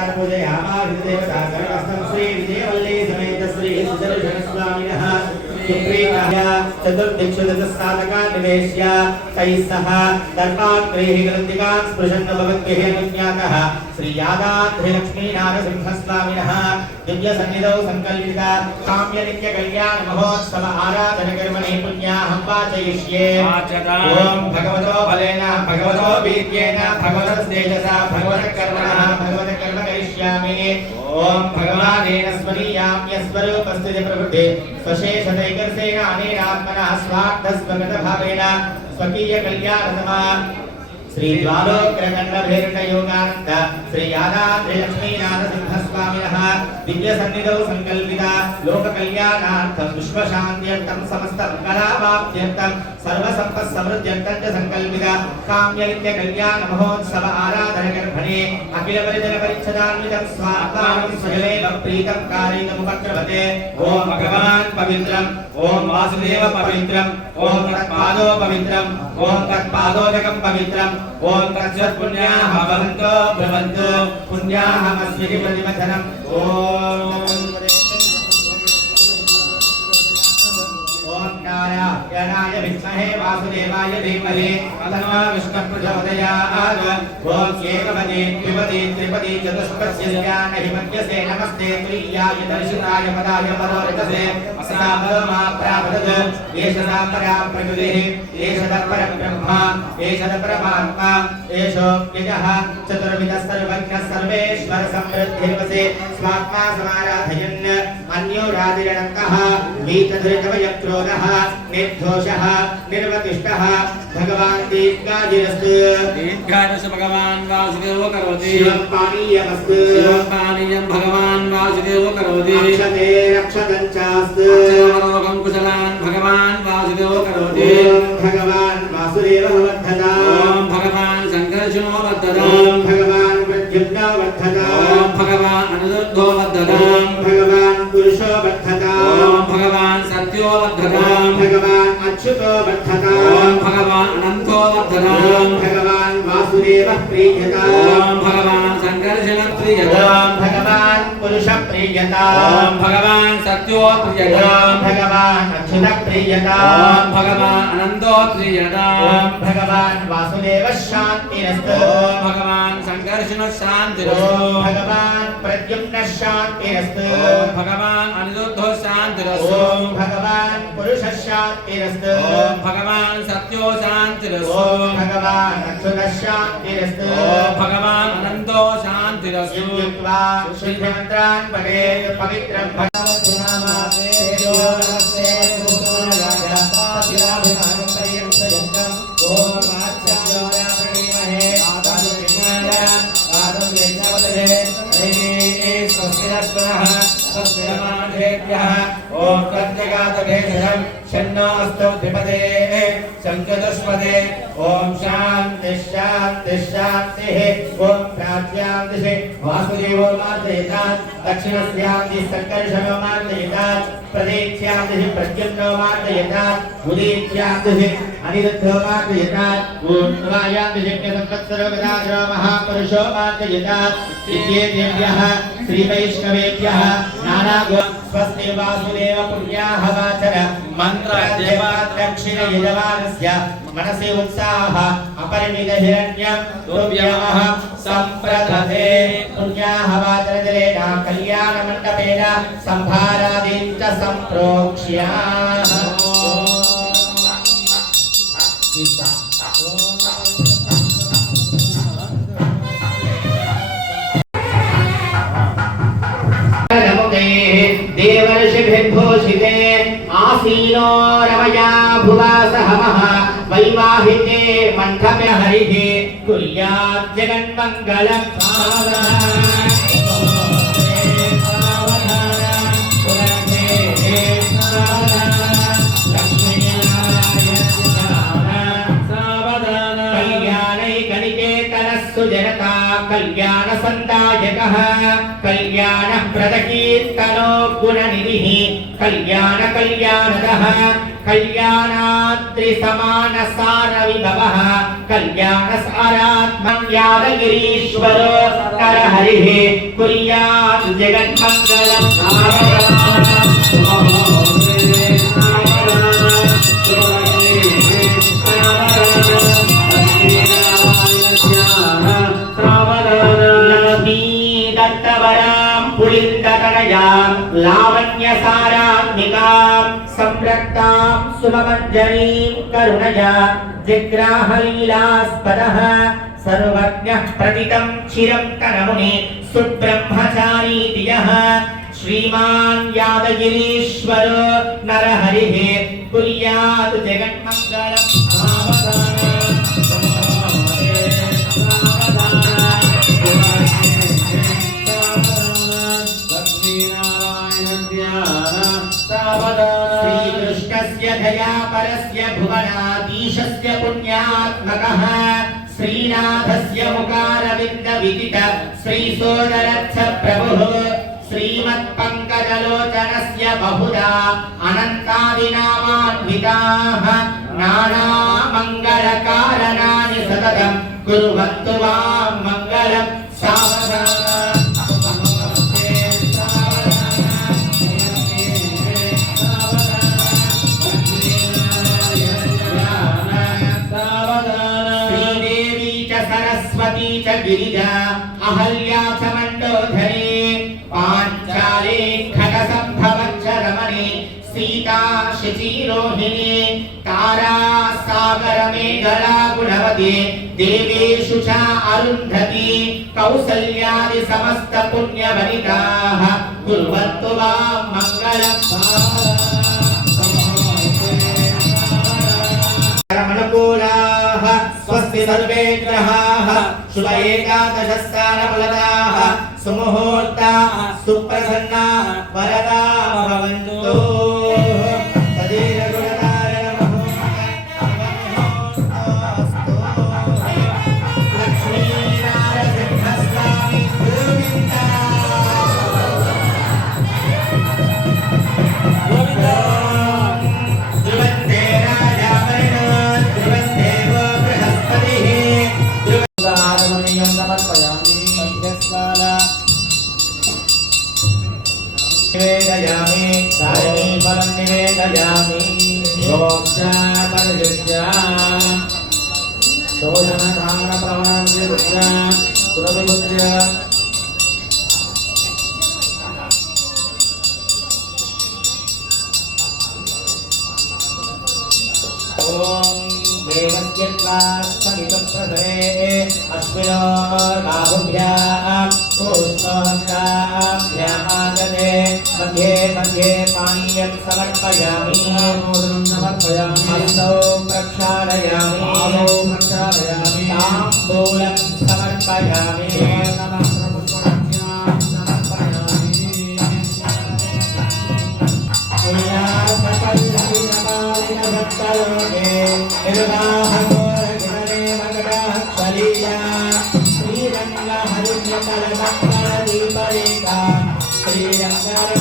శ్రీమన్నారాయణ పూజ యామాదేవత శ్రీ విజయవల్లే సమేత శ్రీ సుదర్శన స్వామినః चतुर्दिक्षु चतुस्साधका निवेश्य तैः सह दर्पाग्रेः ग्रन्थिकान् स्पृशन् भवद्भिः अनुज्ञातः श्रीयादाद्रिलक्ष्मीनारसिंहस्वामिनः दिव्यसन्निधौ सङ्कल्पित काम्यनित्यकल्याणमहोत्सव आराधनकर्मणि पुण्याहं वाचयिष्ये ॐ भगवतो बलेन भगवतो वीर्येण भगवतस्तेजसा भगवतकर्मणः भगवतकर्म करिष्यामि ओम भगवानेनस्मरीयाम्यस्वरूपस्थित प्रवृत्ते स्वशेषतैकर्षेण अनेनात्मना स्वार्थस्वगतभावेन स्वकीयकल्याणतमा श्रीद्वालोक्रकण्डभेरुणयोगानन्द श्रीयादाद्रिलक्ष्मीनाथसिंहस्य యోగానంద దివ్య సన్నిధౌ సంకల్పిత లోక కళ్యాణార్థం విశ్వశాంత్యర్థం సమస్త మంగళావాప్త్యర్థం సర్వ సంపత్ సమృద్ధ్యర్థం చ సంకల్పిత కామ్యనిత్య కళ్యాణ మహోత్సవ ఆరాధన గర్భణే అఖిల పరిజన పరిచ్ఛదాన్వితం స్వాత్మానం స్వయమేవ ప్రీతం కారితముపక్రమతే ఓం భగవాన్ పవిత్రం ఓం వాసుదేవ పవిత్రం ఓం తత్పాదో పవిత్రం ఓం తత్పాదోదకం పవిత్రం ఓం భవంతో ఓం నారాయణాయ విద్మహే వాసుదేవాయ ధీమహి తన్నో విష్ణు ప్రచోదయాత్ ఓం ఏకపదే ద్విపదే త్రిపదే చతుష్పద్యస్యానహి మధ్యసే నమస్తే తుల్యాయ దర్శనాయ పదాయ పరోరకసే అసనామో మా ప్రాపదత్ ఏషదా పరా ప్రకృతిః ఏషద పరం బ్రహ్మ ఏషద పరమాత్మా ఏషో యజః చతుర్విధ సర్వజ్ఞ సర్వేశ్వర సమృద్ధిర్వసే స్వాత్మా సమారాధయన్ అన్యో రాజిరణకః వీతధృతవయక్రోధः నిర్దోషः నిర్వతిష్టः భగవాన్ దీర్ఘాజిరస్తు దీర్ఘాయసు భగవాన్ వాసుదేవ కరోతి శివం పానీయమస్తు శివపానీయం భగవాన్ వాసుదేవ కరోతి రక్షతే రక్షదంచాస్తు రోగం కుశలాన్ భగవాన్ వాసుదేవ కరోతి ఓం భగవాన్ వాసుదేవ వర్ధత ఓం భగవాన్ సంకర్షణో వర్ధత ఓం భగవాన్ ప్రద్యుమ్న వర్ధత ఓం భగవాన్ అనురుద్ధో వర్ధత ఓం భగవాన్ పురుషో వర్ధత ఓం భగవాన్ భగవాన్ అచ్యుతో వర్ధత ఓం భగవాన్ అనంతో వర్ధత ఓం భగవాన్ వాసుదేవ ప్రీయత ఓం భగవాన్ సంకర్షణ ప్రియత ఓం భగవాన్ పురుష ప్రీయత ఓం భగవాన్ సత్యో ప్రియత ఓం భగవాన్ అచ్యుత ప్రీయత ఓం భగవాన్ అనంతో ప్రియత ఓం భగవాన్ వాసుదేవ శాంతిరస్తు ఓం భగవాన్ సంకర్షణ శాంతిరస్తు ఓం భగవాన్ ప్రద్యుమ్న శాంతిరస్తు ఓం భగవాన్ అనిరుద్ధో శాంతిరస్తు ఓం భగవాన్ పురుష శాంతిరస్తు ఓం భగవాన్ సత్యో శాంతిరస్తు ఓం భగవాన్ అచ్యుత శాంతిరస్తు ఓం భగవాన్ అనంతో శాంతిరస్తు యుక్త్వా శుద్ధిమంత్రాన్ పదే పవిత్రం భగవతి నామాతే నమస్తే భూతోనగాయ పాపిరాభిమానం పర్యంతం ఓం ఆచార్యోయ ప్రణీమహే ఆదాయ విజ్ఞాన ఆదం యజ్ఞవదే దైవే స్వస్తిరస్వరః స్వస్తిరమాధేభ్యः ఓం ప్రత్యగాతభేషజం షన్నో षण्णास्तु त्रिपदे शङ्कचष्पदे ॐ शान्ति शान्ति, शान्तिः। ॐ प्राच्यां दिशे वासुदेवो मार्जयतात्। दक्षिणस्यां दिशि सङ्कर्षणो मार्जयतात्। प्रदीप्यां दिशि प्रद्युम्नो मार्जयतात्। उदीप्यां दिशि अनिरुद्धो मार्जयतात्। ऊर्ध्वायां दिशि संवत्सरोगदाग्रो महापुरुषो मार्जयतात्। इत्ये देव्यः श्रीवैष्णवेभ्यः, नानागो स्वस्ति वासुदेव पुण्याः वाचर వాచన మంత్ర దేవాదక్షిణ యజమానస్య మనసి ఉత్సాహ అపరిమిత హిరణ్యం తుభ్యమః సంప్రదతే పుణ్యాహ వాచన జలేన కళ్యాణ మండపేన సంభారాదీంచ సంప్రోక్ష్య देवर्षिभिर्भूषिते शीलो रवया भुवासहमः वैवाहिते मण्डपे हरिः कुर्यात् जगन्मङ्गलम् सुजनता कल्याण संदायकः कल्याण प्रदकीर्तनो गुणनिधिः कल्याण कल्याणदः कल्याणाद्रि समान सार विभवः कल्याण सारात्मन् यादगिरीश्वरो करहरिः कुर्यात् जगन्मङ्गलम् सर्वमञ्जरीम् करुणया जिग्राहलीलास्पदः सर्वज्ञः प्रतितम् चिरम् करमुनि सुब्रह्मचारीति यः श्रीमान् यादगिरीश्वर नरहरिः कुर्यात् जगन्मङ्गलम् Sabada. श्रीकृष्णस्य दया परस्य भुवनाधीशस्य पुण्यात्मकः श्रीनाथस्य मुकारविन्दविदित श्रीसोदरच्छ प्रभुः श्रीमत्पङ्कजलोचनस्य बहुधा अनन्तादिनामान्विताः नानामङ्गलकारणानि सततं कुर्वन्तु मां शचीरोहिणी तारा सागरमेघला गुणवते देवेषु च अरुन्धती कौसल्यादि समस्त पुण्यवनिताः कुर्वन्तु वां मङ्गलम् अनुकूलाः स्वस्ति सर्वे ग्रहाः शुभ एकादशस्कानफलदाः सुमुहूर्ता सुप्रसन्ना वरदा भवन्तु फलं निवेदयामि ॐ देवस्य त्वा समितप्रसवे अस्मिनो बाहुभ्यां पुष्पहस्ताभ्यामागते मध्ये मध्ये पानीयं समर्पयामि हस्तौ प्रक्षालयामि ताम्बूलं समर्पयामि మహాలక్ష్మీ